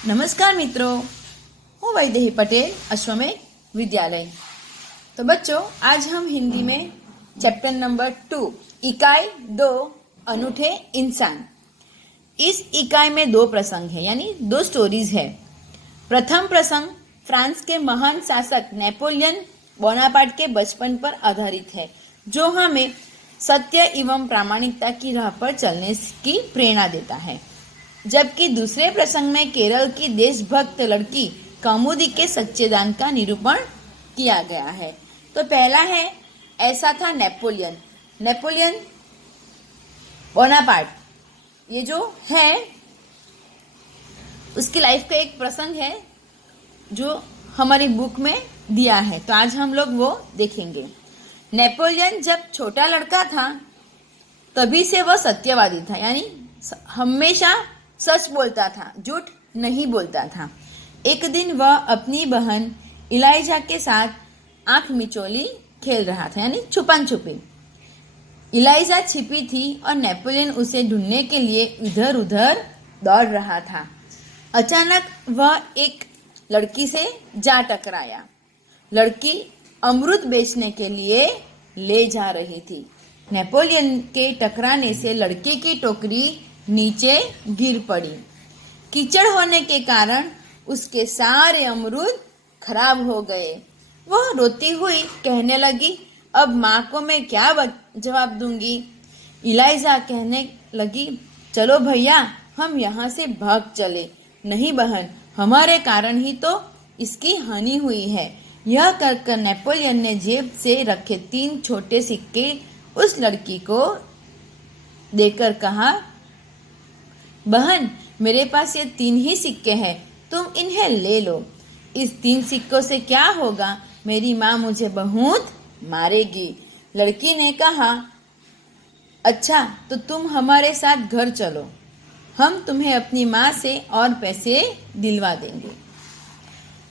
नमस्कार मित्रों, हूँ वैदेही पटेल, अश्वमेध विद्यालय। तो बच्चों, आज हम हिंदी में चैप्टर नंबर 2 इकाई 2 अनूठे इंसान। इस इकाई में 2 प्रसंग है, यानी 2 स्टोरीज है। प्रथम प्रसंग फ्रांस के महान शासक नेपोलियन बोनापार्ट के बचपन पर आधारित है, जो हमें सत्य एवं प्रामाणिकता की राह पर चलने की प्रेरणा देता है। जबकि दूसरे प्रसंग में केरल की देशभक्त लड़की कौमुदी के सच्चे दान का निरूपण किया गया है। तो पहला है, ऐसा था नेपोलियन बोनापार्ट। ये जो है उसकी लाइफ का एक प्रसंग है जो हमारी बुक में दिया है, तो आज हम लोग वो देखेंगे। नेपोलियन जब छोटा लड़का था तभी से वह सत्यवादी था, यानी हमेशा सच बोलता था, झूठ नहीं बोलता था। एक दिन वह अपनी बहन इलाइजा के साथ आंख मिचोली खेल रहा था, यानी छुपन छुपी। इलाइजा छिपी थी और नेपोलियन उसे ढूंढने के लिए इधर उधर दौड़ रहा था। अचानक वह एक लड़की से जा टकराया। लड़की अमरूद बेचने के लिए ले जा रही थी। नेपोलियन के टकराने से लड़के की टोकरी नीचे गिर पड़ी। कीचड़ होने के कारण उसके सारे अमरूद खराब हो गए। वह रोती हुई कहने लगी, अब माँ को मैं क्या जवाब दूंगी। इलाइजा कहने लगी, चलो भैया, हम यहाँ से भाग चले। नहीं बहन, हमारे कारण ही तो इसकी हानि हुई है। यह कहकर नेपोलियन ने जेब से रखे 3 छोटे सिक्के उस लड़की को देकर कहा, बहन, मेरे पास ये 3 ही सिक्के हैं, तुम इन्हें ले लो। इस 3 सिक्कों से क्या होगा, मेरी माँ मुझे बहुत मारेगी। लड़की ने कहा, अच्छा तो तुम हमारे साथ घर चलो, हम तुम्हें अपनी माँ से और पैसे दिलवा देंगे।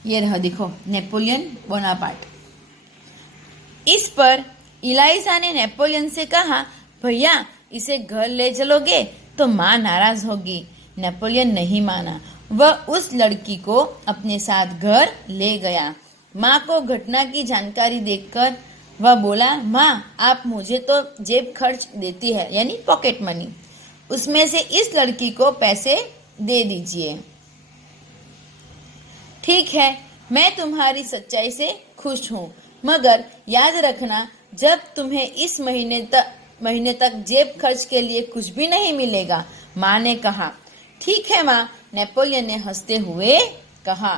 ये रहा, देखो, नेपोलियन बोनापार्ट। इस पर इलाइजा ने नेपोलियन से कहा, भैया, इसे घर ले चलोगे तो माँ नाराज होगी। नेपोलियन नहीं माना। वह उस लड़की को अपने साथ घर ले गया। माँ को घटना की जानकारी देकर वह बोला, माँ, आप मुझे तो जेब खर्च देती है, यानी पॉकेट मनी, उसमें से इस लड़की को पैसे दे दीजिए। ठीक है, मैं तुम्हारी सच्चाई से खुश हूँ, मगर याद रखना, जब तुम्हें इस महीने तक जेब खर्च के लिए कुछ भी नहीं मिलेगा। माँ ने कहा, ठीक है माँ, नेपोलियन ने हंसते हुए कहा।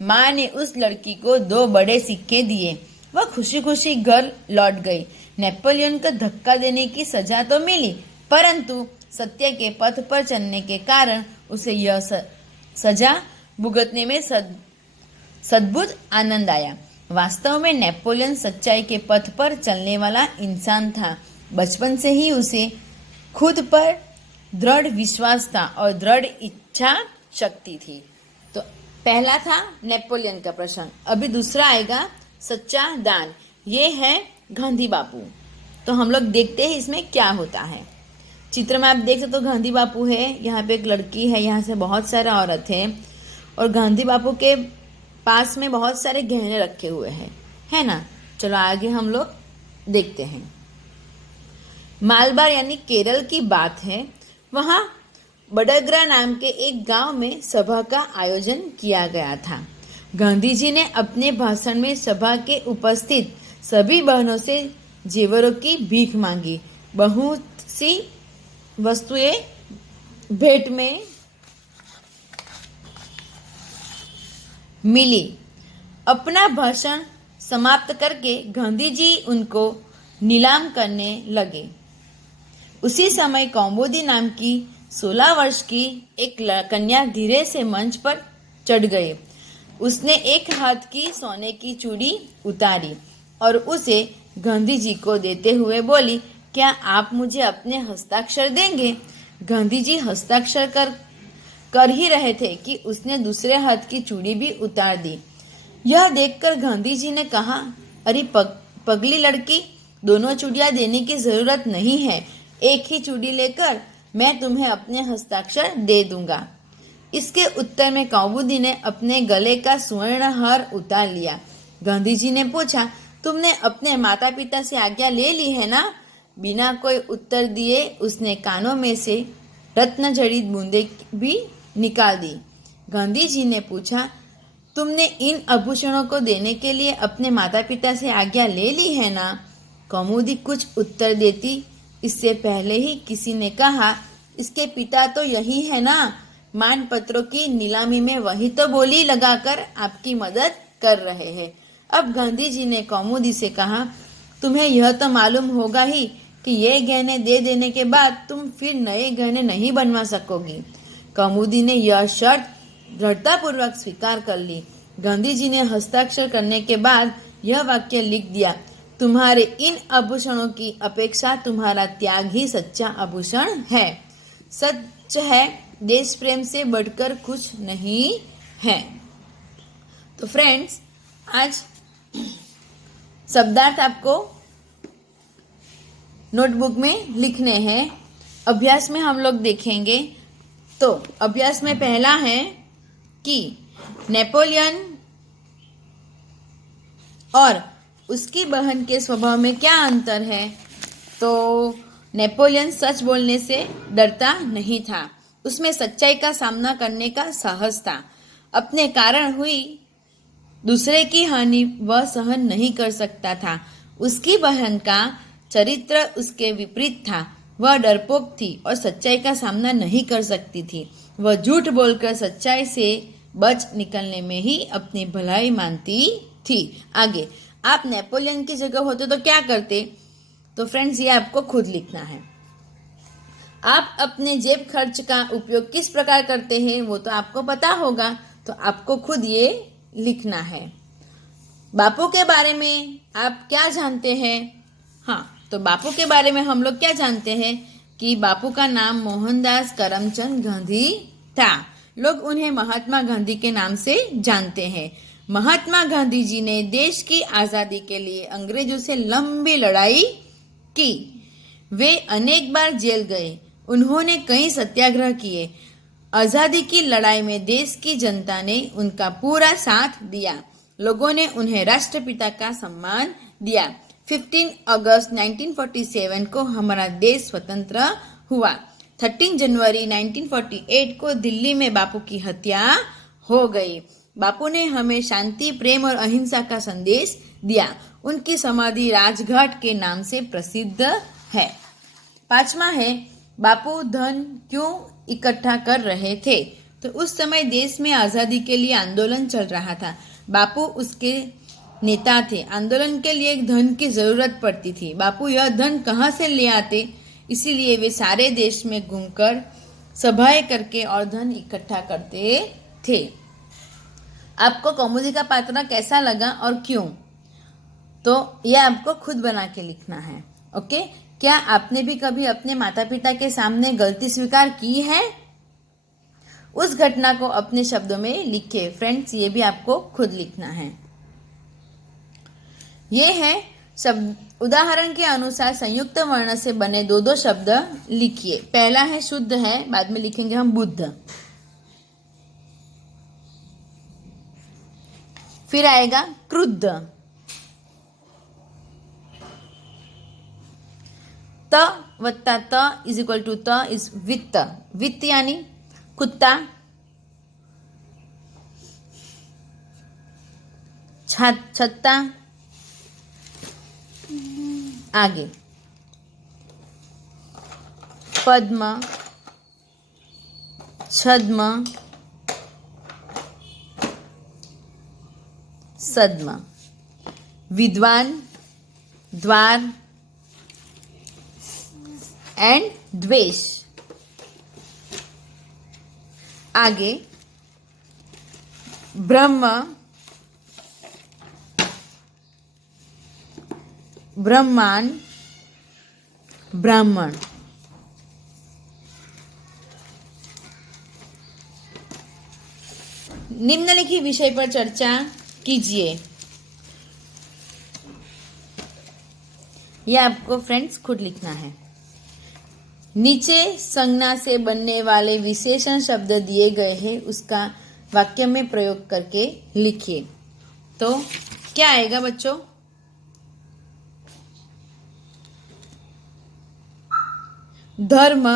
माँ ने उस लड़की को 2 बड़े सिक्के दिए। वह खुशी खुशी घर लौट गई। नेपोलियन को धक्का देने की सजा तो मिली, परंतु सत्य के पथ पर चलने के कारण उसे यह सजा भुगतने में सद्भुत आनंद आया। वास्तव में नेपोलियन सच्चाई के पथ पर चलने वाला इंसान था। बचपन से ही उसे खुद पर दृढ़ विश्वास था और दृढ़ इच्छा शक्ति थी। तो पहला था नेपोलियन का प्रसंग। अभी दूसरा आएगा, सच्चा दान। ये है गांधी बापू। तो हम लोग देखते हैं इसमें क्या होता है। चित्र में आप देख सकते हो, गांधी बापू है, यहाँ पे एक लड़की है, यहाँ से बहुत सारे औरत है, और गांधी बापू के पास में बहुत सारे गहने रखे हुए हैं, है ना। चलो आगे हम लोग देखते हैं। मालबार यानी केरल की बात है। वहाँ बडगरा नाम के एक गांव में सभा का आयोजन किया गया था। गांधी जी ने अपने भाषण में सभा के उपस्थित सभी बहनों से जेवरों की भीख मांगी। बहुत सी वस्तुएं भेंट में मिली। अपना भाषण समाप्त करके गांधी जी उनको नीलाम करने लगे। उसी समय कौमुदी नाम की 16 वर्ष की एक कन्या धीरे से मंच पर चढ़ गई। उसने एक हाथ की सोने की चूड़ी उतारी और उसे गांधी जी को देते हुए बोली, क्या आप मुझे अपने हस्ताक्षर देंगे। गांधी जी हस्ताक्षर कर ही रहे थे कि उसने दूसरे हाथ की चूड़ी भी उतार दी। यह देखकर गांधी जी ने कहा, अरे पगली लड़की, दोनों चूड़ियां देने की जरूरत नहीं है, एक ही चूड़ी लेकर मैं तुम्हें अपने हस्ताक्षर दे दूंगा। इसके उत्तर में कौमुदी ने अपने गले का स्वर्ण हार उतार लिया। गांधी जी ने पूछा, तुमने अपने माता पिता से आज्ञा ले ली है ना? बिना कोई उत्तर दिए उसने कानों में से रत्न जड़ित बूंदे भी निकाल दी। गांधी जी ने पूछा, तुमने इन आभूषणों को देने के लिए अपने माता पिता से आज्ञा ले ली है ना? कौमुदी कुछ उत्तर देती इससे पहले ही किसी ने कहा, इसके पिता तो यही है ना? मानपत्रों की नीलामी में वही तो बोली लगाकर आपकी मदद कर रहे हैं। अब गांधी जी ने कौमुदी से कहा, तुम्हें यह तो मालूम होगा ही कि ये गहने दे देने के बाद तुम फिर नए गहने नहीं बनवा सकोगी। कौमुदी ने यह शर्त दृढ़तापूर्वक स्वीकार कर ली। गांधी जी ने हस्ताक्षर करने के बाद यह वाक्य लिख दिया, तुम्हारे इन आभूषणों की अपेक्षा तुम्हारा त्याग ही सच्चा आभूषण है। सच है, देश प्रेम से बढ़कर कुछ नहीं है। तो फ्रेंड्स, आज शब्दार्थ आपको नोटबुक में लिखने हैं। अभ्यास में हम लोग देखेंगे। तो अभ्यास में पहला है कि नेपोलियन और उसकी बहन के स्वभाव में क्या अंतर है। तो नेपोलियन सच बोलने से डरता नहीं था, उसमें सच्चाई का सामना करने का साहस था। अपने कारण हुई दूसरे की हानि वह सहन नहीं कर सकता था। उसकी बहन का चरित्र उसके विपरीत था। वह डरपोक थी और सच्चाई का सामना नहीं कर सकती थी। वह झूठ बोलकर सच्चाई से बच निकलने में ही अपनी भलाई मानती थी। आगे, आप नेपोलियन की जगह होते तो क्या करते? तो फ्रेंड्स, ये आपको खुद लिखना है। आप अपने जेब खर्च का उपयोग किस प्रकार करते हैं वो तो आपको पता होगा, तो आपको खुद ये लिखना है। बापू के बारे में आप क्या जानते हैं? हाँ, तो बापू के बारे में हम लोग क्या जानते हैं कि बापू का नाम मोहनदास करमचंद गांधी था। लोग उन्हें महात्मा गांधी के नाम से जानते हैं। महात्मा गांधी जी ने देश की आज़ादी के लिए अंग्रेजों से लंबी लड़ाई की। वे अनेक बार जेल गए। उन्होंने कई सत्याग्रह किए। आज़ादी की लड़ाई में देश की जनता ने उनका पूरा साथ दिया। लोगों ने उन्हें राष्ट्रपिता का सम्मान दिया। 15 अगस्त 1947 को हमारा देश स्वतंत्र हुआ। 13 जनवरी 1948 को दिल्ली में बापू की हत्या हो गई। बापू ने हमें शांति, प्रेम और अहिंसा का संदेश दिया। उनकी समाधि राजघाट के नाम से प्रसिद्ध है। पांचवा है, बापू धन क्यों इकट्ठा कर रहे थे? तो उस समय देश में आज़ादी के लिए आंदोलन चल रहा था। बापू उसके नेता थे। आंदोलन के लिए धन की जरूरत पड़ती थी। बापू यह धन कहाँ से ले आते? इसीलिए वे सारे देश में घूमकर सभाएं करके और धन इकट्ठा करते थे। आपको कौमुदी का पात्र कैसा लगा और क्यों? तो यह आपको खुद बना के लिखना है। ओके, क्या आपने भी कभी अपने माता पिता के सामने गलती स्वीकार की है? उस घटना को अपने शब्दों में लिखे। फ्रेंड्स, ये भी आपको खुद लिखना है। ये है शब्द। उदाहरण के अनुसार संयुक्त वर्ण से बने दो शब्द लिखिए। पहला है शुद्ध है, बाद में लिखेंगे हम बुद्ध। फिर आएगा क्रुद्ध। त वत्ता त इज इक्वल टू त इज वित्त। वित्त यानी कुत्ता। छत्ता। आगे पद्म, छद्म, सद्म। विद्वान, द्वार एंड द्वेष। आगे ब्रह्म, ब्रह्मांड, ब्राह्मण। निम्नलिखित विषय पर चर्चा कीजिए। यह आपको फ्रेंड्स खुद लिखना है। नीचे संज्ञा से बनने वाले विशेषण शब्द दिए गए हैं, उसका वाक्य में प्रयोग करके लिखिए। तो क्या आएगा बच्चों? धर्म,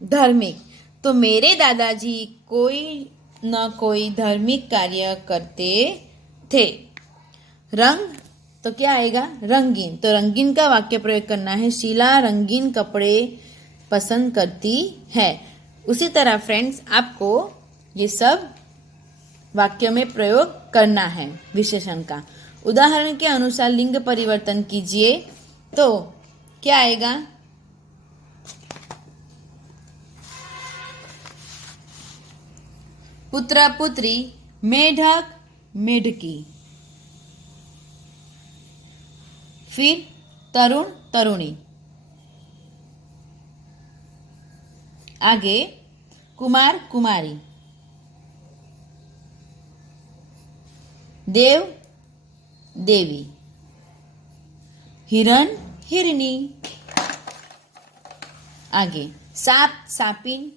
धार्मिक। तो मेरे दादाजी कोई न कोई धार्मिक कार्य करते थे। रंग, तो क्या आएगा? रंगीन। तो रंगीन का वाक्य प्रयोग करना है। शीला रंगीन कपड़े पसंद करती है। उसी तरह फ्रेंड्स, आपको ये सब वाक्य में प्रयोग करना है विशेषण का। उदाहरण के अनुसार लिंग परिवर्तन कीजिए। तो क्या आएगा? पुत्र पुत्री, मेढक मेढकी। फिर तरुण तरुणी। आगे कुमार कुमारी, देव देवी, हिरण हिरनी। आगे सांप सापिन,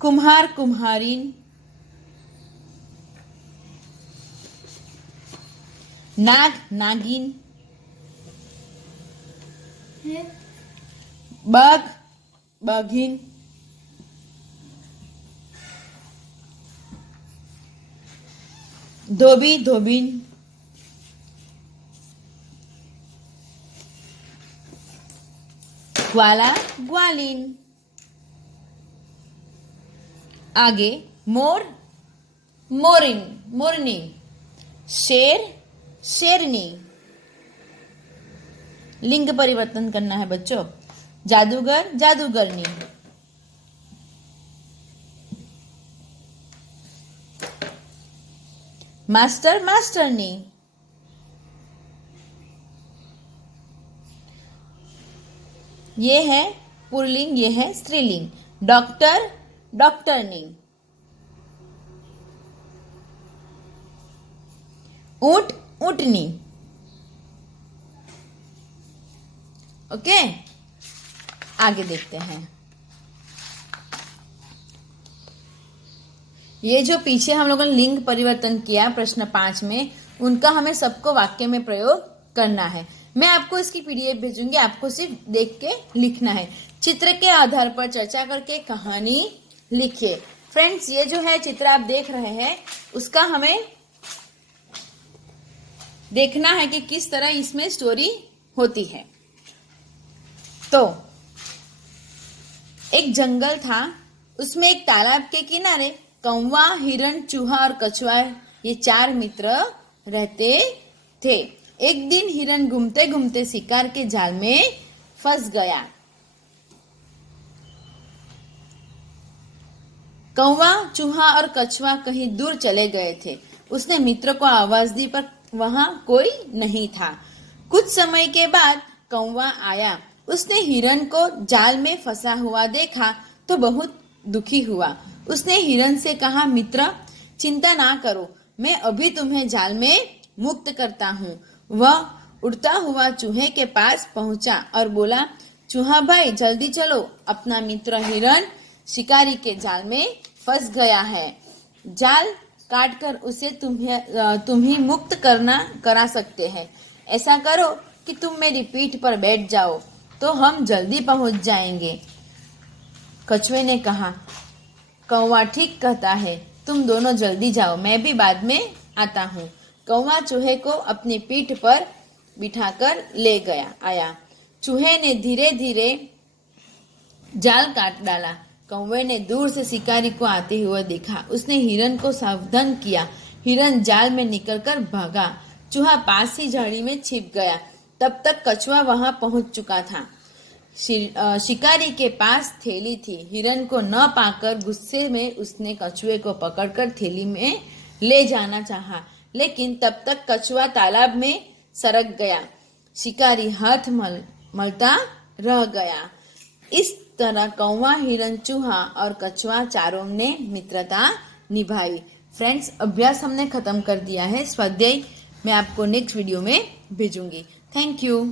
कुम्हार कुम्हारिन, नाग नागिन, बग बघिन, धोबी धोबिन, ग्वाला ग्वालिन। आगे मोर मोरिन मोरनी, शेर शेरनी। लिंग परिवर्तन करना है बच्चों। जादूगर जादूगरनी, मास्टर मास्टरनी, ये है पुल्लिंग, ये है स्त्रीलिंग। डॉक्टर डॉक्टरनी, ऊंट ऊंटनी। ओके, आगे देखते हैं। ये जो पीछे हम लोगों ने लिंग परिवर्तन किया प्रश्न 5 में, उनका हमें सबको वाक्य में प्रयोग करना है। मैं आपको इसकी पीडीएफ भेजूंगी, आपको सिर्फ देख के लिखना है। चित्र के आधार पर चर्चा करके कहानी लिखिए। फ्रेंड्स, ये जो है चित्र आप देख रहे हैं, उसका हमें देखना है कि किस तरह इसमें स्टोरी होती है। तो एक जंगल था, उसमें एक तालाब के किनारे कौवा, हिरण, चूहा और कछुआ, ये 4 मित्र रहते थे। एक दिन हिरण घूमते घूमते शिकार के जाल में फंस गया। कौवा, चूहा और कछुआ कहीं दूर चले गए थे। उसने मित्र को आवाज दी पर वहां कोई नहीं था। कुछ समय के बाद कौवा आया। उसने हिरण को जाल में फंसा हुआ देखा तो बहुत दुखी हुआ। उसने हिरण से कहा, मित्र, चिंता ना करो, मैं अभी तुम्हें जाल में मुक्त करता हूँ। वह उड़ता हुआ चूहे के पास पहुंचा और बोला, चूहा भाई जल्दी चलो, अपना मित्र हिरण शिकारी के जाल में फंस गया है। जाल काटकर उसे तुम ही मुक्त करा सकते हैं। ऐसा करो कि तुम मेरी पीठ पर बैठ जाओ तो हम जल्दी पहुंच जाएंगे। कछुए ने कहा, कौवा ठीक कहता है, तुम दोनों जल्दी जाओ, मैं भी बाद में आता हूँ। कौवा चूहे को अपनी पीठ पर बिठाकर ले आया। चूहे ने धीरे धीरे जाल काट डाला। कौवे ने दूर से शिकारी को आते हुए देखा। उसने हिरण को सावधान किया। हिरण जाल में निकलकर भागा। चूहा पास ही झाड़ी में छिप गया। तब तक कछुआ वहां पहुंच चुका था। शिकारी के पास थैली थी। हिरण को न पाकर गुस्से में उसने कछुए को पकड़कर थैली में ले जाना चाहा, लेकिन तब तक कछुआ तालाब में सरक गया। शिकारी हाथ मलता रह गया। इस तरह कौवा, हिरण, चूहा और कछुआ चारों ने मित्रता निभाई। फ्रेंड्स, अभ्यास हमने खत्म कर दिया है। स्वाध्याय मैं आपको नेक्स्ट वीडियो में भेजूंगी। Thank you.